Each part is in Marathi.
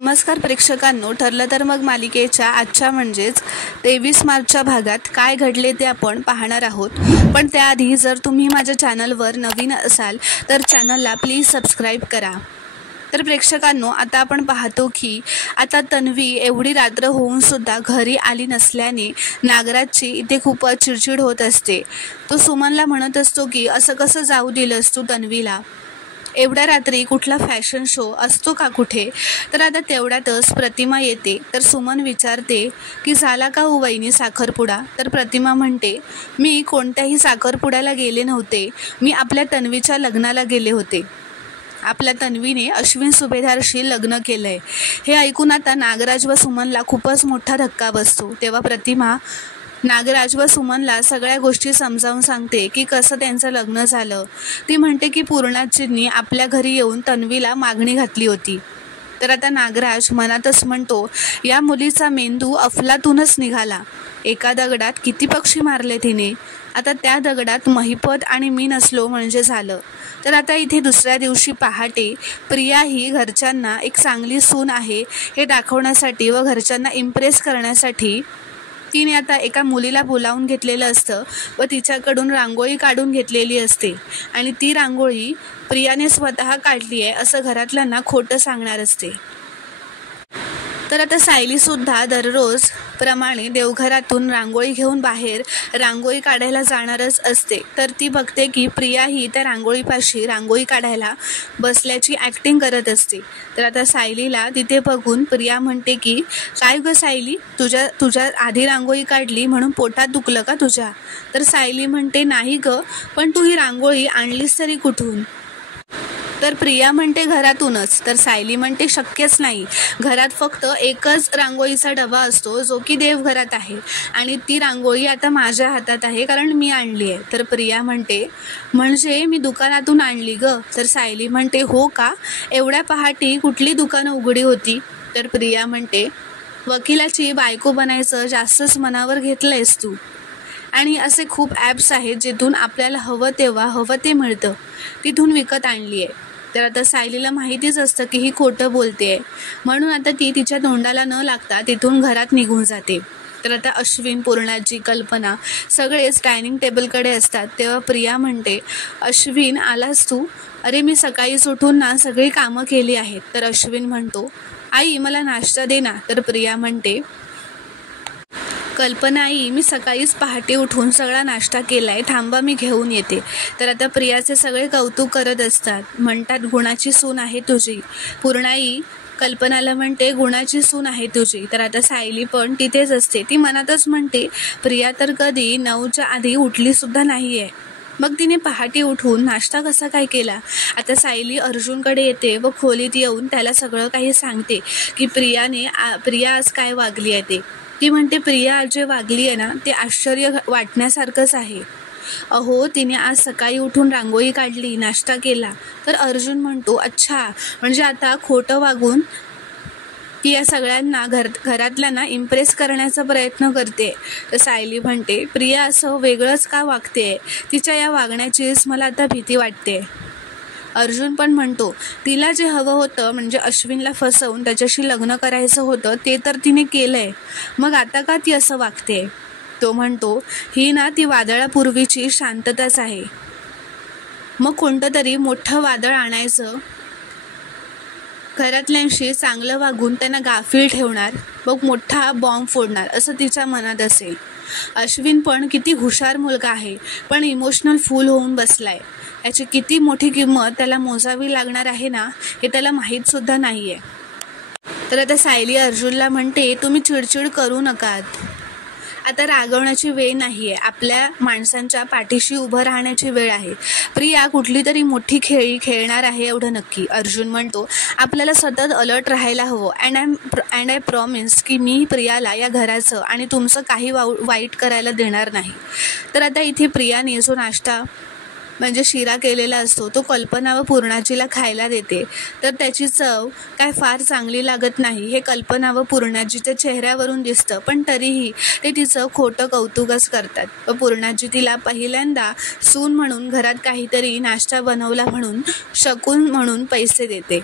नमस्कार प्रेक्षकांनो, ठरलं तर मग मालिकेच्या आजच्या म्हणजेच 23 मार्चच्या भागात काय घडले ते आपण पाहणार आहोत. पण त्याआधी जर तुम्ही माझ्या चॅनलवर नवीन असाल तर चॅनलला प्लीज सबस्क्राईब करा. तर प्रेक्षकांनो, आता आपण पाहतो की आता तन्वी एवढी रात्र होऊन सुद्धा घरी आली नसल्याने नागराजची इथे खूप चिडचिड होत असते. तो सुमनला म्हणत असतो की असं कसं जाऊ दिलंस तू तन्वीला, एवढ्या रात्री कुठला फॅशन शो असतो का कुठे. तर आता तेवढ्यातच प्रतिमा येते. तर सुमन विचारते की झाला का हो वहिनी साखरपुडा. तर प्रतिमा म्हणते, मी कोणत्याही साखरपुड्याला गेले नव्हते, मी आपल्या तन्वीच्या लग्नाला गेले होते. आपल्या तन्वीने अश्विन सुभेदारशी लग्न केलंय. हे ऐकून आता नागराज व सुमनला खूपच मोठा धक्का बसतो. तेव्हा प्रतिमा नागराज व सुमनला सगळ्या गोष्टी समजावून सांगते की कसं त्यांचं लग्न झालं. ती म्हणते की पूर्णाजींनी आपल्या घरी येऊन तन्वीला मागणी घातली होती. तर आता नागराज मनातच म्हणतो, या मुलीचा मेंदू अफलातूनच निघाला. एका दगडात किती पक्षी मारले तिने, आता त्या दगडात महिपत आणि मी नसलो म्हणजे झालं. तर आता इथे दुसऱ्या दिवशी पहाटे प्रिया ही घरच्यांना एक चांगली सून आहे हे दाखवण्यासाठी व घरच्यांना इम्प्रेस करण्यासाठी तिने आता एका मुलीला बोलावून घेतलेलं असतं व तिच्याकडून रांगोळी काढून घेतलेली असते आणि ती रांगोळी प्रियाने स्वतः काढली आहे असं घरातल्यांना खोटं सांगणार असते. तर आता सायलीसुद्धा दररोज प्रमाणे देवघरातून रांगोळी घेऊन बाहेर रांगोळी काढायला जाणारच असते. तर ती बघते की प्रिया ही त्या रांगोळीपाशी रांगोळी काढायला बसल्याची ॲक्टिंग करत असते. तर आता सायलीला तिथे बघून प्रिया म्हणते की काय गं सायली, तुझ्या आधी रांगोळी काढली म्हणून पोटात दुखलं का तुझ्या. तर सायली म्हणते, नाही गं, पण तू ही रांगोळी आणलीस तरी कुठून. तर प्रिया म्हणते, घरातूनच. तर सायली म्हणते, शक्यच नाही, घरात फक्त एकच रांगोळीचा डबा असतो जो की देवघरात आहे आणि ती रांगोळी आता माझ्या हातात आहे कारण मी आणली आहे. तर प्रिया म्हणते, म्हणजे मी दुकानातून आणली गं. तर सायली म्हणते, हो का, एवढ्या पहाटे कुठली दुकानं उघडी होती. तर प्रिया म्हणते, वकिलाची बायको बनायचं जास्तच मनावर घेतलंयस तू, आणि असे खूप ॲप्स आहेत जिथून आपल्याला हवं तेव्हा हवं ते मिळतं, तिथून विकत आणली आहे. तर आता सायलीला माहितीच असतं की ही खोटं बोलते आहे, म्हणून आता ती तिच्या तोंडाला न लागता तिथून घरात निघून जाते. तर आता अश्विन, पूर्णाजी, कल्पना सगळेच डायनिंग टेबलकडे असतात. तेव्हा प्रिया म्हणते, अश्विन आलास तू, अरे मी सकाळीच उठून ना सगळी कामं केली आहेत. तर अश्विन म्हणतो, आई मला नाश्ता दे ना. तर प्रिया म्हणते, कल्पना आई, मी सकाळीच पहाटे उठून सगळा नाश्ता केला आहे, थांबा मी घेऊन येते. तर आता प्रियाचे सगळे कौतुक करत असतात, म्हणतात गुणाची सून आहे तुझी. पूर्णाई कल्पनाला म्हणते, गुणाची सून आहे तुझी. तर आता सायली पण तिथेच असते. ती मनातच म्हणते, प्रिया तर कधी 9च्या आधी उठलीसुद्धा नाही आहे, मग तिने पहाटे उठून नाश्ता कसा काय केला. आता सायली अर्जुनकडे येते व खोलीत येऊन त्याला सगळं काही सांगते की प्रिया आज काय वागली आहे ते. ती म्हणते, प्रिया जे वागली आहे ना ते आश्चर्य वाटण्यासारखंच आहे. अहो, तिने आज सकाळी उठून रांगोळी काढली, नाश्ता केला. तर अर्जुन म्हणतो, अच्छा, म्हणजे आता खोटं वागून ती या सगळ्यांना घरातल्यांना इम्प्रेस करण्याचा प्रयत्न करते. तर सायली म्हणते, प्रिया असं वेगळंच का वागते, तिच्या या वागण्याचीच मला आता भीती वाटते. अर्जुन पण म्हणतो, तिला जे हवं होतं म्हणजे अश्विनला फसवून त्याच्याशी लग्न करायचं होतं ते तर तिने केलंय, मग आता का ती असं वागते. तो म्हणतो, ही ना ती वादळापूर्वीची शांतताच आहे, मग कोणतं तरी मोठं वादळ आणायचं, घरातल्यांशी चांगलं वागून त्यांना गाफील ठेवणार, मग मोठा बॉम्ब फोडणार असं तिच्या मनात असेल. अश्विन पण किती हुशार मुलगा आहे, पण इमोशनल फूल होऊन बसलाय. याची किती मोठी किंमत त्याला मोजावी लागणार आहे ना हे त्याला माहीतसुद्धा नाही आहे. तर आता सायली अर्जुनला म्हणते, तुम्ही चिडचिड करू नका, आता रागवण्याची वेळ नाही आहे, आपल्या माणसांच्या पाठीशी उभं राहण्याची वेळ आहे. प्रिया कुठली तरी मोठी खेळी खेळणार आहे एवढं नक्की. अर्जुन म्हणतो, आपल्याला सतत अलर्ट राहायला हवं अँड आय प्रॉमिस की मी प्रियाला या घराचं आणि तुमचं काही वाईट करायला देणार नाही. तर आता इथे प्रियाने जो नाश्ता म्हणजे शिरा केलेला असतो तो कल्पना व पूर्णाजीला खायला देते. तर त्याची चव काय फार चांगली लागत नाही हे कल्पना व पूर्णाजीच्या चेहऱ्यावरून दिसतं, पण तरीही ते तिचं खोटं कौतुकच करतात. व पूर्णाजी तिला पहिल्यांदा सून म्हणून घरात काहीतरी नाश्ता बनवला म्हणून शकून म्हणून पैसे देते.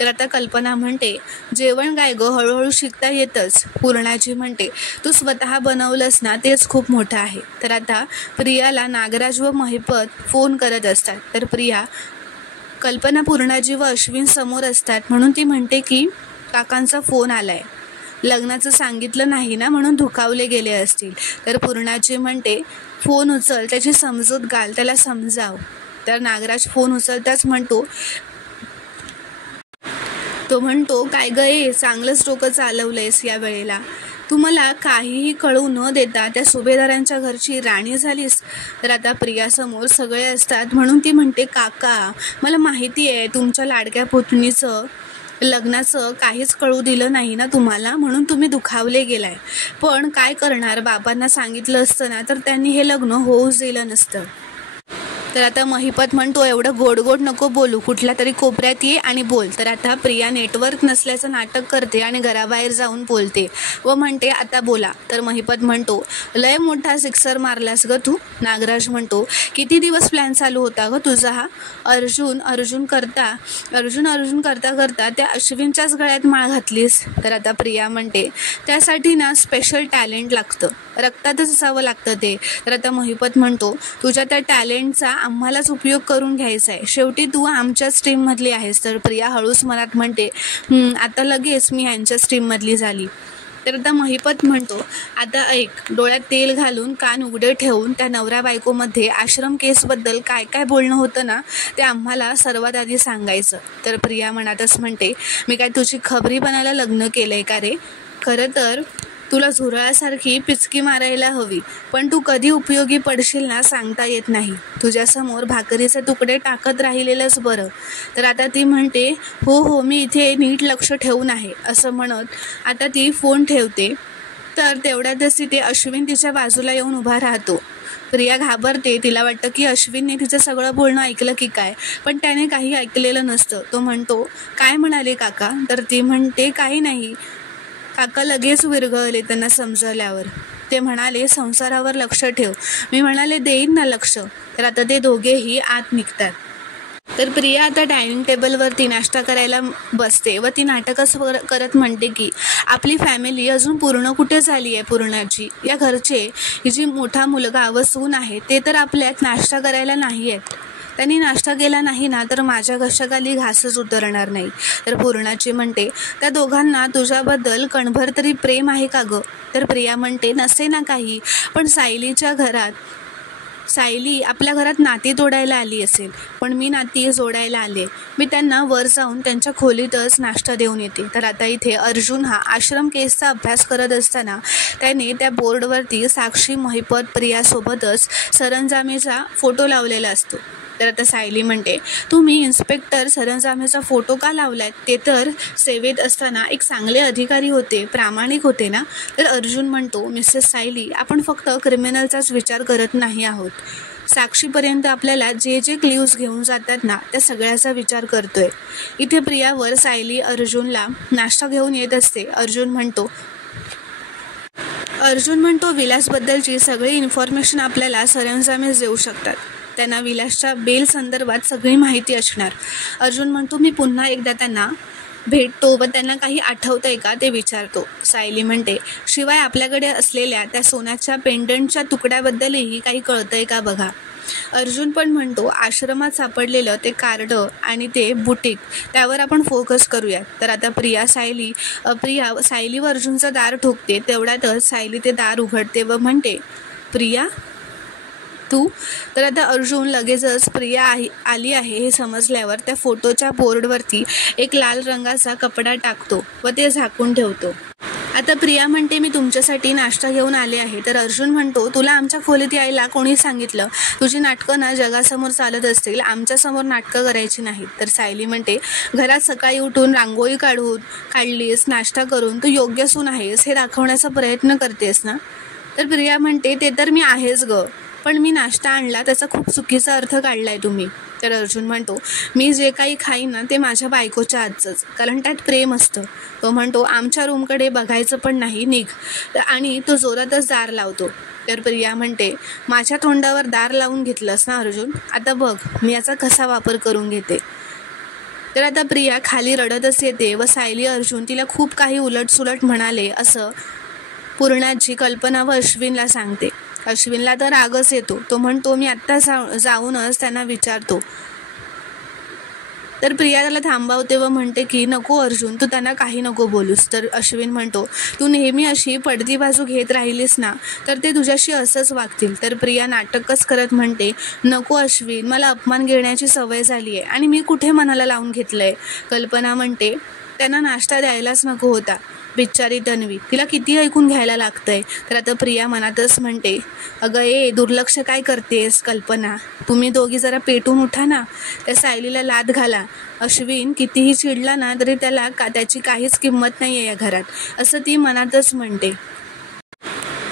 तर आता कल्पना म्हणते, जेवण काय गं, हळूहळू शिकता येतच. पूर्णाजी म्हणते, तू स्वतः बनवलंस ना, तेच खूप मोठं आहे. तर आता प्रियाला नागराज व महिपत फोन करत असतात. तर प्रिया कल्पना, पूर्णाजी व अश्विन समोर असतात म्हणून ती म्हणते की काकांचा फोन आलाय, लग्नाचं सांगितलं नाही ना म्हणून धुकावले गेले असतील. तर पूर्णाजी म्हणते, फोन उचल, त्याची समजूत घाल, त्याला समजाव. तर नागराज फोन उचलताच म्हणतो, काय गं, चांगलंच डोकं चालवलंयस या वेळेला. तू मला काहीही कळू न देता त्या सुभेदारांच्या घरची राणी झालीस. तर आता प्रियासमोर सगळे असतात म्हणून ती म्हणते, काका मला माहिती आहे तुमच्या लाडक्या पुतणीचं लग्नाचं काहीच कळू दिलं नाही ना तुम्हाला, म्हणून तुम्ही दुखावले गेलाय. पण काय करणार, बाबांना सांगितलं असतं ना तर त्यांनी हे लग्न होऊच दिलं नसतं. तर आता महिपत म्हणतो, एवढं गोड गोड नको बोलू, कुठल्या तरी कोपऱ्यात ये आणि बोल. तर आता प्रिया नेटवर्क नसल्याचं नाटक करते आणि घराबाहेर जाऊन बोलते व म्हणते, आता बोला. तर महिपत म्हणतो, लय मोठा सिक्सर मारलास ग तू. नागराज म्हणतो, किती दिवस प्लॅन चालू होता ग तुझा हा. अर्जुन करता करता त्या अश्विनच्याच गळ्यात माळ घातलीस. तर आता प्रिया म्हणते, त्यासाठी ना स्पेशल टॅलेंट लागतं, रक्तातच असावं लागतं ते. तर आता महिपत म्हणतो, तुझ्या त्या टॅलेंटचा आम्हालाच उपयोग करून घ्यायचा आहे, शेवटी तू आमच्याच टीममधली आहेस. तर प्रिया हळूच मनात म्हणते, आता लगेच मी यांच्याच टीममधली झाली. तर आता महिपत म्हणतो, आता ऐक, डोळ्यात तेल घालून कान उघडे ठेवून त्या नवरा बायकोमध्ये आश्रम केसबद्दल काय काय बोलणं होतं ना ते आम्हाला सर्वात आधी सांगायचं. तर प्रिया मनातच म्हणते, मी काय तुझी खबरी बनायला लग्न केलंय का रे. खरं तर तुला झुरळासारखी पिचकी मारायला हवी, पण तू कधी उपयोगी पडशील ना सांगता येत नाही. तुझ्यासमोर भाकरीचे तुकडे टाकत राहिलेलंच बरं. तर आता ती म्हणते, हो मी इथे नीट लक्ष ठेवून आहे, असं म्हणत आता ती फोन ठेवते. तर तेवढ्यातच तिथे अश्विन तिच्या बाजूला येऊन उभा राहतो. प्रिया घाबरते, तिला वाटतं की अश्विनने तिचं सगळं बोलणं ऐकलं की काय, पण त्याने काही ऐकलेलं नसतं. तो म्हणतो, काय म्हणाले काका. तर ती म्हणते, काही नाही. काका लगेच विरघळले त्यांना समजल्यावर. ते म्हणाले, संसारावर लक्ष ठेव. मी म्हणाले, देईन ना लक्ष. तर आता ते दोघेही आत निघतात. तर प्रिया आता डायनिंग टेबलवरती नाश्ता करायला बसते व ती नाटकच करत म्हणते की आपली फॅमिली अजून पूर्ण कुठे झाली आहे. पूर्णाची या घरचे जी मोठा मुलगा व सून आहे ते तर आपल्यात नाश्ता करायला नाही आहेत. त्यांनी नाश्ता केला नाही ना तर माझ्या घशाखाली घासच उतरणार नाही. तर पूर्णाची म्हणते, त्या दोघांना तुझ्याबद्दल कणभर तरी प्रेम आहे का गं. तर प्रिया म्हणते, नसे ना काही, पण सायली आपल्या घरात नाती तोडायला आली असेल, पण मी नाती जोडायला आले. मी त्यांना वर जाऊन त्यांच्या खोलीतच नाश्ता देऊन येते. तर आता इथे अर्जुन हा आश्रम केसचा अभ्यास करत असताना त्याने त्या बोर्डवरती साक्षी, महिपत, प्रियासोबतच सरंजामेचा फोटो लावलेला असतो. तर आता सायली म्हणते, तुम्ही इन्स्पेक्टर सरंजामेचा फोटो का लावलाय, ते तर सेवेत असताना एक चांगले अधिकारी होते, प्रामाणिक होते ना. तर अर्जुन म्हणतो, मिसेस सायली, आपण फक्त क्रिमिनलचाच विचार करत नाही आहोत, साक्षीपर्यंत आपल्याला जे जे क्ल्यूज घेऊन जातात ना त्या सगळ्याचा विचार करतोय. इथे प्रियावर सायली अर्जुनला नाश्ता घेऊन येत असते. अर्जुन म्हणतो विलासबद्दलची सगळी इन्फॉर्मेशन आपल्याला सरंजामेच देऊ शकतात. त्यांना विलासच्या बेल संदर्भात सगळी माहिती असणार. अर्जुन म्हणतो, मी पुन्हा एकदा त्यांना भेटतो व त्यांना काही आठवतंय का ते विचारतो. सायली म्हणते, शिवाय आपल्याकडे असलेल्या त्या सोन्याच्या पेंडंटच्या तुकड्याबद्दलही काही कळतंय का बघा. अर्जुन पण म्हणतो, आश्रमात सापडलेलं ते कार्ड आणि ते बुटीक त्यावर आपण फोकस करूया. तर आता प्रिया सायली व अर्जुनचं दार ठोकते. तेवढ्यातच सायली ते दार उघडते व म्हणते, प्रिया तू. तर आता अर्जुन लगेचच प्रिया आली आहे हे समजल्यावर त्या फोटोच्या बोर्डवरती एक लाल रंगाचा कपडा टाकतो व ते झाकून ठेवतो. आता प्रिया म्हणते, मी तुमच्यासाठी नाश्ता घेऊन आले आहे. तर अर्जुन म्हणतो, तुला आमच्या खोलीत यायला कोणी सांगितलं. तुझी नाटकं ना जगासमोर चालत असतील, आमच्यासमोर नाटकं करायची नाहीत. तर सायली म्हणते, घरात सकाळी उठून रांगोळी काढलीस, नाश्ता करून तू योग्य सून आहेस हे दाखवण्याचा प्रयत्न करतेस ना. तर प्रिया म्हणते, ते तर मी आहेच ग, पण मी नाश्ता आणला त्याचा खूप चुकीचा अर्थ काढलाय तुम्ही. तर अर्जुन म्हणतो, मी जे काही खाईन ना ते माझ्या बायकोच्या हातचंच, कारण त्यात प्रेम असतं. तो म्हणतो, आमच्या रूमकडे बघायचं पण नाही, निघ. आणि तो जोरातच दार लावतो. तर प्रिया म्हणते, माझ्या तोंडावर दार लावून घेतलंस ना अर्जुन, आता बघ मी याचा कसा वापर करून घेते. तर आता प्रिया खाली रडतच येते व सायली अर्जुन तिला खूप काही उलटसुलट म्हणाले असं पूर्णाची कल्पना व अश्विनला सांगते. अश्विनला तर रागच येतो. तो म्हणतो मी आत्ता जाऊनच त्यांना विचारतो. तर प्रिया त्याला थांबवते व म्हणते की नको अर्जुन, तू त्यांना काही नको बोलूस. तर अश्विन म्हणतो तू नेहमी अशी पडती बाजू घेत राहिलीस ना तर ते तुझ्याशी असंच वागतील. तर प्रिया नाटकच करत म्हणते नको अश्विन, मला अपमान घेण्याची सवय झाली आहे आणि मी कुठे मनाला लावून घेतलंय. कल्पना म्हणते त्यांना नाश्ता द्यायलाच नको होता. बिचारी तन्वी, तिला किती ऐकून घ्यायला लागतंय. तर आता प्रिया मनातच म्हणते अगं दुर्लक्ष काय करतेस कल्पना, तुम्ही दोघी जरा पेटून उठा ना, त्या सायलीला लाथ घाला. अश्विन कितीही चिडला ना तरी त्याची काहीच किंमत नाही आहे या घरात, असं ती मनातच म्हणते.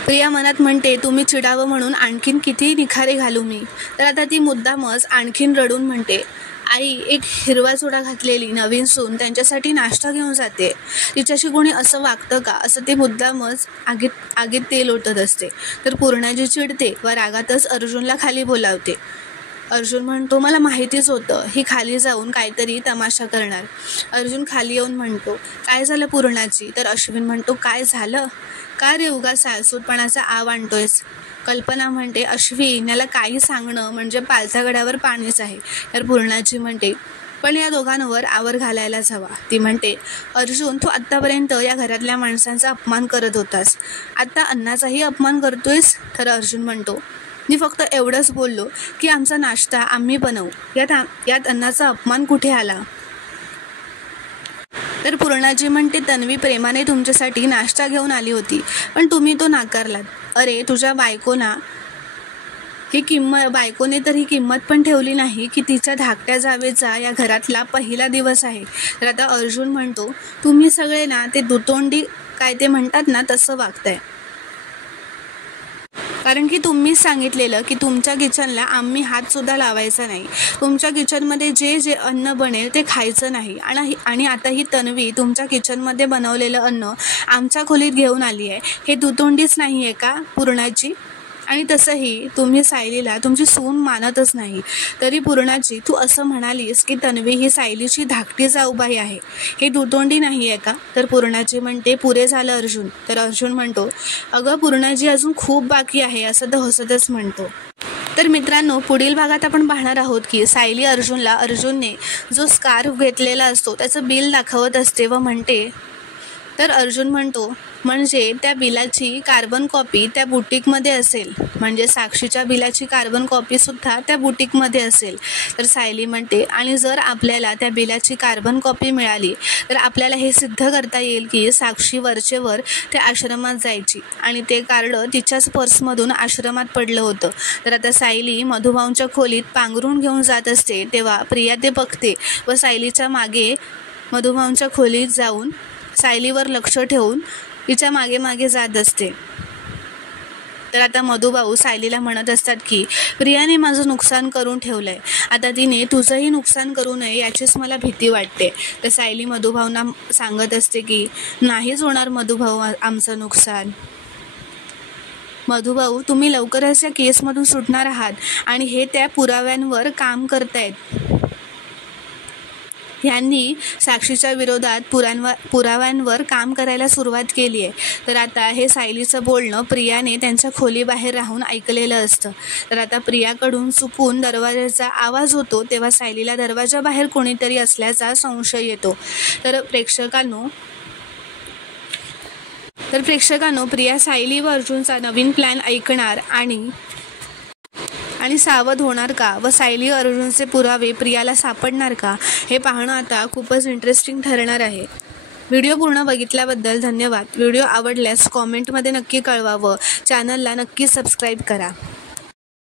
प्रिया मनात म्हणते तुम्ही चिडावं म्हणून आणखीन किती निखारे घालू मी. तर आता ती मुद्दामच आणखीन रडून म्हणते आई, एक हिरवा चुडा घातलेली नवीन सून त्यांच्यासाठी नाश्ता घेऊन जाते, तिच्याशी कोणी असं वागतं का, असं ते मुद्दामच आगीत तेल ओतत असते. तर पूर्णाजी चिडते व रागातच अर्जुनला खाली बोलावते. अर्जुन म्हणतो मला माहितीच होतं ही खाली जाऊन काहीतरी तमाशा करणार. अर्जुन खाली येऊन म्हणतो काय झालं पूर्णाची. तर अश्विन म्हणतो काय झालं, का रे उगा साळसूटपणाचा आव आणतोयस. कल्पना म्हणते अश्विन, याला काही सांगणं म्हणजे पालथ्या गड्यावर पाणीच आहे. तर पूर्णाची म्हणते पण या दोघांवर आवर घालायलाच हवा. ती म्हणते अर्जुन, तू आत्तापर्यंत या घरातल्या माणसांचा अपमान करत होतास, आता अन्नाचाही अपमान करतोयस. तर अर्जुन म्हणतो मी फक्त एवढंच बोललो की आमचा नाश्ता आम्ही बनवू, यात अन्नाचा अपमान कुठे आला. तर पूर्णाजी म्हणते तन्वी प्रेमाने तुमच्यासाठी नाश्ता घेऊन आली होती पण तुम्ही तो नाकारलात. अरे तुझ्या बायकोने तर ही किंमत पण ठेवली नाही की तिच्या धाकट्या जावेचा या घरातला पहिला दिवस आहे. तर आता अर्जुन म्हणतो तुम्ही सगळे ना ते दुतोंडी काय ते म्हणतात ना तसं वागताय, कारण की तुम्हीच सांगितलेलं की तुमच्या किचनला आम्ही हातसुद्धा लावायचा नाही, तुमच्या किचनमध्ये जे अन्न बनेल ते खायचं नाही. आणि आता ही तन्वी तुमच्या किचनमध्ये बनवलेलं अन्न आमच्या खोलीत घेऊन आली आहे, हे दुतोंडीच नाही आहे का पूर्णाची. आणि तसंही तुम्ही सायलीला तुमची सून मानतच नाही. तरी पूर्णाची तू असं म्हणालीस की तन्वी ही सायलीची धाकटी जाऊबाई आहे, हे दुतोंडी नाही आहे का. तर पूर्णाची म्हणते पुरे झालं अर्जुन. तर अर्जुन म्हणतो अगं पूर्णाजी, अजून खूप बाकी आहे, असं तर हसतच म्हणतो. तर मित्रांनो, पुढील भागात आपण पाहणार आहोत की सायली अर्जुनने जो स्कार्फ घेतलेला असतो त्याचं बिल दाखवत असते व म्हणते. तर अर्जुन म्हणतो म्हणजे त्या बिलाची कार्बन कॉपी त्या बुटीकमध्ये असेल, म्हणजे साक्षीच्या बिलाची कार्बन कॉपीसुद्धा त्या बुटीकमध्ये असेल. तर सायली म्हणते आणि जर आपल्याला त्या बिलाची कार्बन कॉपी मिळाली तर आपल्याला हे सिद्ध करता येईल की साक्षी वरचेवर त्या आश्रमात जायची आणि ते कार्ड तिच्याच पर्समधून आश्रमात पडलं होतं. तर आता सायली मधुभाऊंच्या खोलीत पांघरून घेऊन जात असते तेव्हा प्रिया ते बघते व सायलीच्या मागे मधुभाऊंच्या खोलीत जाऊन सायलीवर लक्ष ठेवून तिच्या मागे मागे जात असते. तर आता मधुभाऊ सायलीला म्हणत असतात की प्रियाने माझं नुकसान करून ठेवलंय, आता तिने तुझंही नुकसान करू नये याचीच मला भीती वाटते. तर सायली मधुभाऊंना सांगत असते की नाहीच होणार मधुभाऊ आमचं नुकसान. मधुभाऊ, तुम्ही लवकरच या केसमधून सुटणार आहात आणि हे त्या पुराव्यांवर काम करतायत. यांनी साक्षीच्या विरोधात पुराव्यांवर काम करायला सुरुवात केली आहे. तर आता हे सायलीचं बोलणं प्रियाने त्यांच्या खोलीबाहेर राहून ऐकलेलं असतं. तर आता प्रियाकडून चुकून दरवाजाचा आवाज होतो तेव्हा सायलीला दरवाजाबाहेर कोणीतरी असल्याचा संशय येतो. तर प्रेक्षकांनो प्रिया सायली व अर्जुनचा नवीन प्लॅन ऐकणार आणि सावध होणार का व सायली अर्जुनचे पुरावे प्रियाला सापडणार का, हे पाहणं आता खूपच इंटरेस्टिंग ठरणार आहे. व्हिडिओ पूर्ण बघितल्याबद्दल धन्यवाद. व्हिडिओ आवडल्यास कॉमेंटमध्ये नक्की कळवा व चॅनलला नक्की सबस्क्राईब करा.